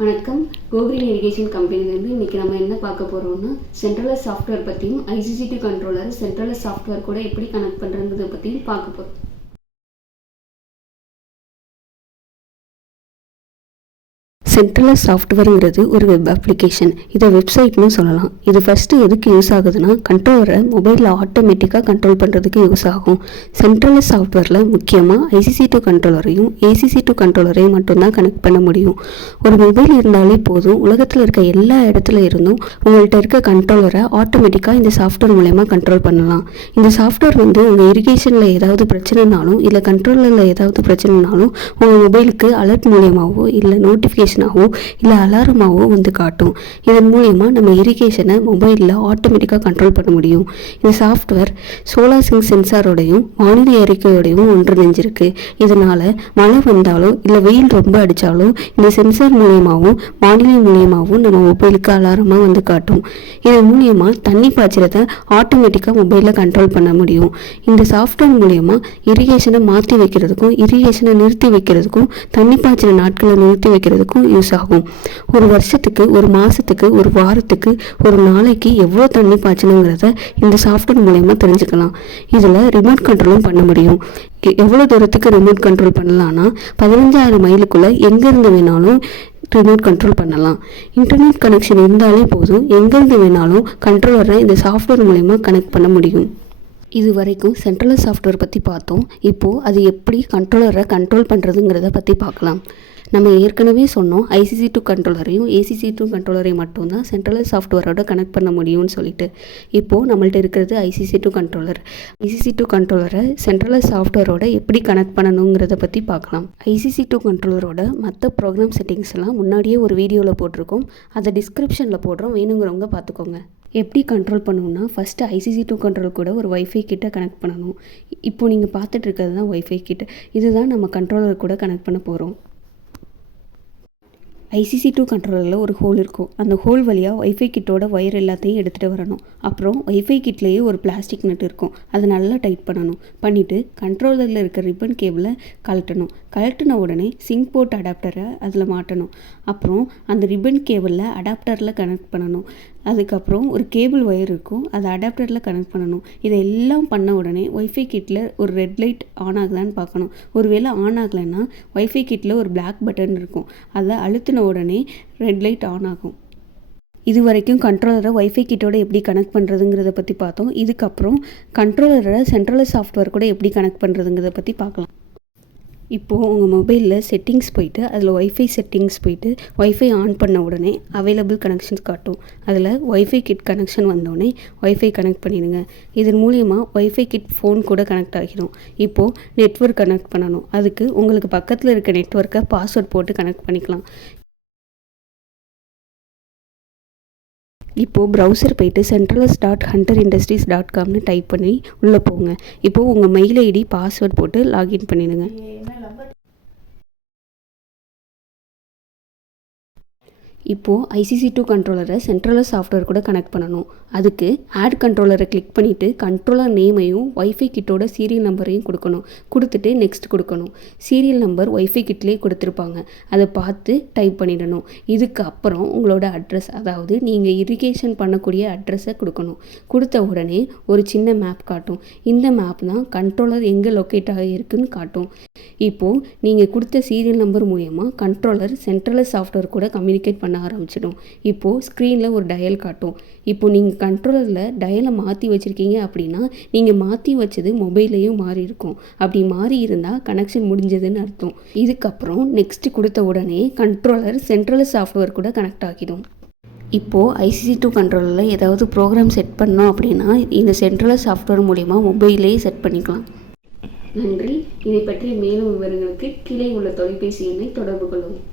வணக்கம். கோகிரீன் இரிகேஷன் கம்பெனிலேருந்து இன்றைக்கி நம்ம என்ன பார்க்க போகிறோம்னா சென்ட்ரலைஸ் சாஃப்ட்வேர் பற்றியும் ஐசிசிடி கண்ட்ரோலர் சென்ட்ரலைஸ் சாஃப்ட்வேர் கூட எப்படி கனெக்ட் பண்ணுறதை பற்றியும் பார்க்க போகிறோம். சென்ட்ரலைஸ் சாஃப்ட்வேருங்கிறது ஒரு வெப் அப்ளிகேஷன். இதை வெப்சைட்னு சொல்லலாம். இது ஃபஸ்ட்டு எதுக்கு யூஸ் ஆகுதுன்னா கண்ட்ரோலரை மொபைலில் ஆட்டோமேட்டிக்காக கண்ட்ரோல் பண்ணுறதுக்கு யூஸ் ஆகும். சென்ட்ரலைஸ் சாஃப்ட்வேரில் முக்கியமாக ஐசிசி2 கண்ட்ரோலரையும் ஏசிசி2 கண்ட்ரோலரையும் மட்டும்தான் கனெக்ட் பண்ண முடியும். ஒரு மொபைல் இருந்தாலே போதும், உலகத்தில் இருக்க எல்லா இடத்துல இருந்தும் உங்கள்கிட்ட இருக்க கண்ட்ரோலரை ஆட்டோமேட்டிக்காக இந்த சாஃப்ட்வேர் மூலயமா கண்ட்ரோல் பண்ணலாம். இந்த சாஃப்ட்வேர் உங்கள் இரிகேஷனில் ஏதாவது பிரச்சனைனாலும் இல்லை கண்ட்ரோலரில் ஏதாவது பிரச்சனைனாலும் உங்கள் மொபைலுக்கு அலர்ட் மூலியமாகவோ இல்லை நோட்டிஃபிகேஷனாகவோ இல்லை அலாரமாகவோ காட்டும். இதன் மூலயமா நம்ம இரிகேஷனை மொபைலில் ஆட்டோமேட்டிக்காக கண்ட்ரோல் பண்ண முடியும். இந்த சாஃப்ட்வேர் சோலார் சிங்க் சென்சாரோடையும் வானிலை அறிக்கையோடையும் ஒன்றிணைஞ்சிருக்கு. இதனால் மழை வந்தாலும் இல்லை வெயில் ரொம்ப அடித்தாலும் இந்த சென்சார் மூலியமாகவும் வானிலை மூலியமாகவும் நம்ம மொபைலுக்கு அலாரமாக காட்டும். இதன் மூலியமாக தண்ணி பாய்ச்சறதை ஆட்டோமேட்டிக்காக மொபைலில் கண்ட்ரோல் பண்ண முடியும். இந்த சாஃப்ட்வேர் மூலயமா இரிகேஷனை மாற்றி வைக்கிறதுக்கும் இரிகேஷனை நிறுத்தி வைக்கிறதுக்கும் தண்ணி பாய்ச்சின நாட்களை நிறுத்தி வைக்கிறதுக்கும் யூஸ் ஆகும். ஒரு வருஷத்துக்கு, ஒரு மாதத்துக்கு, ஒரு வாரத்துக்கு, ஒரு நாளைக்கு எவ்வளோ தண்ணி பாய்ச்சணுங்கிறத இந்த சாஃப்ட்வேர் மூலயமா தெரிஞ்சுக்கலாம். இதில் ரிமோட் கண்ட்ரோலும் பண்ண முடியும். எவ்வளோ தூரத்துக்கு ரிமோட் கண்ட்ரோல் பண்ணலான்னா 15,000 மைலுக்குள்ளே எங்கேருந்து வேணாலும் ரிமோட் கண்ட்ரோல் பண்ணலாம். இன்டர்நெட் கனெக்ஷன் இருந்தாலே போதும், எங்கேருந்து வேணாலும் கண்ட்ரோலரை இந்த சாஃப்ட்வேர் மூலயமா கனெக்ட் பண்ண முடியும். இது வரைக்கும் சென்ட்ரலைஸ் சாஃப்ட்வேர் பற்றி பார்த்தோம். இப்போது அது எப்படி கண்ட்ரோலரை கண்ட்ரோல் பண்ணுறதுங்கிறத பற்றி பார்க்கலாம். நம்ம ஏற்கனவே சொன்னோம் ஐசிசி2 கண்ட்ரோலரையும் ஏசிசி2 கண்ட்ரோலரையும் மட்டும்தான் சென்ட்ரலைஸ் சாஃப்ட்வேரோட கனெக்ட் பண்ண முடியும்னு சொல்லிட்டு. இப்போது நம்மள்ட்ட இருக்கிறது ஐசிசி2 கண்ட்ரோலர். ஐசிசி2 கண்ட்ரோலரை சென்ட்ரலைஸ் சாஃப்ட்வேரோட எப்படி கனெக்ட் பண்ணணுங்கிறத பற்றி பார்க்கலாம். ஐசிசி2 கண்ட்ரோலரோட மற்ற ப்ரோக்ராம் செட்டிங்ஸ் எல்லாம் முன்னாடியே ஒரு வீடியோவில் போட்டிருக்கோம். அதை டிஸ்கிரிப்ஷனில் போடுறோம், வேணுங்கிறவங்க பார்த்துக்கோங்க. எப்படி கண்ட்ரோல் பண்ணணும்னா ஃபஸ்ட்டு ஐசிசி2 கண்ட்ரோல் கூட ஒரு வைஃபை கிட்ட கனெக்ட் பண்ணணும். இப்போது நீங்கள் பார்த்துட்டு இருக்கிறது தான் வைஃபை கிட்ட. இதுதான் நம்ம கண்ட்ரோலர் கூட கனெக்ட் பண்ண போகிறோம். ஐசிசி2 கண்ட்ரோலரில் ஒரு ஹோல் இருக்கும். அந்த ஹோல் வழியாக வைஃபை கிட்டோட ஒயர் எல்லாத்தையும் எடுத்துகிட்டு வரணும். அப்புறம் வைஃபை கிட்லேயே ஒரு பிளாஸ்டிக் நட் இருக்கும். அதை நல்லா டைட் பண்ணணும். பண்ணிவிட்டு கண்ட்ரோலரில் இருக்க ரிப்பன் கேபிளை கழட்டணும். கழட்டின உடனே சிங்க் போர்ட் அடாப்டரை அதில் மாட்டணும். அப்புறம் அந்த ரிப்பன் கேபிளில் அடாப்டரில் கனெக்ட் பண்ணணும். அதுக்கப்புறம் ஒரு கேபிள் ஒயர் இருக்கும், அதை அடாப்டரில் கனெக்ட் பண்ணணும். இதெல்லாம் பண்ண உடனே வைஃபை கிட்டில் ஒரு ரெட் லைட் ஆன் ஆகுதான்னு பார்க்கணும். ஒருவேளை ஆன் ஆகலைன்னா வைஃபை கிட்டில் ஒரு பிளாக் பட்டன் இருக்கும், அதை அழுத்தின உடனே ரெட் லைட் ஆன் ஆகும். இது வரைக்கும் கண்ட்ரோலரை வைஃபை கிட்டோட எப்படி கனெக்ட் பண்ணுறதுங்கிறத பற்றி பார்த்தோம். இதுக்கப்புறம் கண்ட்ரோலரை சென்ட்ரலைஸ் சாஃப்ட்வேர் கூட எப்படி கனெக்ட் பண்ணுறதுங்கிறத பற்றி பார்க்கலாம். இப்போது உங்கள் மொபைலில் செட்டிங்ஸ் போயிட்டு அதில் ஒய்ஃபை செட்டிங்ஸ் போயிட்டு ஒய்ஃபை ஆன் பண்ண உடனே அவைலபிள் கனெக்ஷன்ஸ் காட்டும். அதில் ஒய்ஃபை கிட் கனெக்ஷன் வந்தோடனே ஒய்ஃபை கனெக்ட் பண்ணிடுங்க. இதன் மூலிமா ஒய்ஃபை கிட் ஃபோன் கூட கனெக்ட் ஆகிடும். இப்போது நெட்வொர்க் கனெக்ட் பண்ணணும். அதுக்கு உங்களுக்கு பக்கத்தில் இருக்க நெட்வொர்க்கை பாஸ்வேர்ட் போட்டு கனெக்ட் பண்ணிக்கலாம். இப்போது ப்ரௌசர் போய்ட்டு centralized.hunterindustries.comனு டைப் பண்ணி உள்ளே போங்க. இப்போது உங்கள் மெயில் ஐடி பாஸ்வேர்ட் போட்டு லாகின் பண்ணிடுங்க. இப்போது ஐசிசி2 கண்ட்ரோலரை சென்ட்ரலைஸ் சாஃப்ட்வேர் கூட கனெக்ட் பண்ணணும். அதுக்கு ஆட் கண்ட்ரோலரை கிளிக் பண்ணிவிட்டு கண்ட்ரோலர் நேமையும் ஒய்ஃபை கிட்டோட சீரியல் நம்பரையும் கொடுக்கணும். கொடுத்துட்டு நெக்ஸ்ட் கொடுக்கணும். சீரியல் நம்பர் ஒய்ஃபை கிட்லேயே கொடுத்துருப்பாங்க, அதை பார்த்து டைப் பண்ணிடணும். இதுக்கு அப்புறம் உங்களோட அட்ரஸ், அதாவது நீங்கள் இரிகேஷன் பண்ணக்கூடிய அட்ரஸை கொடுக்கணும். கொடுத்த உடனே ஒரு சின்ன மேப் காட்டும். இந்த மேப் தான் கண்ட்ரோலர் எங்கே லொக்கேட் ஆகியிருக்குன்னு காட்டும். இப்போது நீங்கள் கொடுத்த சீரியல் நம்பர் மூலயமா கண்ட்ரோலர் சென்ட்ரலைஸ் சாஃப்ட்வேர் கூட கம்யூனிகேட் பண்ண ஆரம்பிச்சிடும். இப்போது ஸ்க்ரீனில் ஒரு டயல் காட்டும். இப்போது நீங்கள் கண்ட்ரோலரில் டயலை மாற்றி வச்சுருக்கீங்க அப்படின்னா நீங்கள் மாற்றி வச்சது மொபைல்லையும் மாறி இருக்கும். அப்படி மாறி இருந்தால் கனெக்ஷன் முடிஞ்சதுன்னு அர்த்தம். இதுக்கப்புறம் நெக்ஸ்ட் கொடுத்த உடனே கண்ட்ரோலர் சென்ட்ரலைஸ் சாஃப்ட்வேர் கூட கனெக்ட் ஆகிடும். இப்போது ஐசிசி2 கண்ட்ரோலரில் ஏதாவது ப்ரோக்ராம் செட் பண்ணோம் அப்படின்னா இந்த சென்ட்ரலைஸ் சாஃப்ட்வேர் மூலிமா மொபைல்லேயே செட் பண்ணிக்கலாம். நன்றி. இதை பற்றி மேலும் விவரங்களுக்கு கீழே உள்ள தொலைபேசி எண்ணை தொடர்பு கொள்ளவும்.